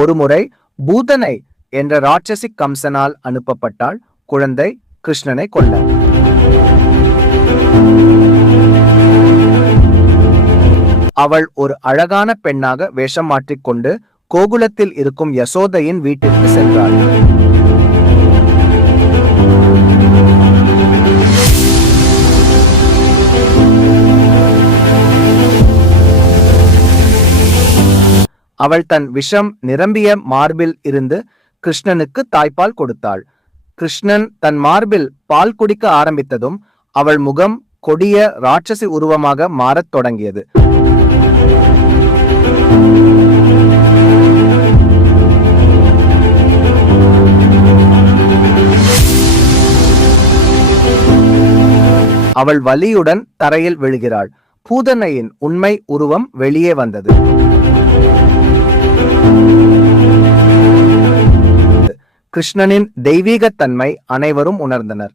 ஒருமுறை பூதனை என்ற ராட்சசி கம்சனால் அனுப்பப்பட்டாள் குழந்தை கிருஷ்ணனை கொல்ல. அவள் ஒரு அழகான பெண்ணாக வேஷம் மாற்றிக்கொண்டு கோகுலத்தில் இருக்கும் யசோதையின் வீட்டிற்கு சென்றாள். அவள் தன் விஷம் நிரம்பிய மார்பில் இருந்து கிருஷ்ணனுக்கு தாய்ப்பால் கொடுத்தாள். கிருஷ்ணன் தன் மார்பில் பால் குடிக்க ஆரம்பித்ததும் அவள் முகம் கொடிய ராட்சசி உருவமாக மாறத் தொடங்கியது. அவள் வலியுடன் தரையில் விழுகிறாள். பூதனையின் உண்மை உருவம் வெளியே வந்தது. கிருஷ்ணனின் தெய்வீகத்தன்மை அனைவரும் உணர்ந்தனர்.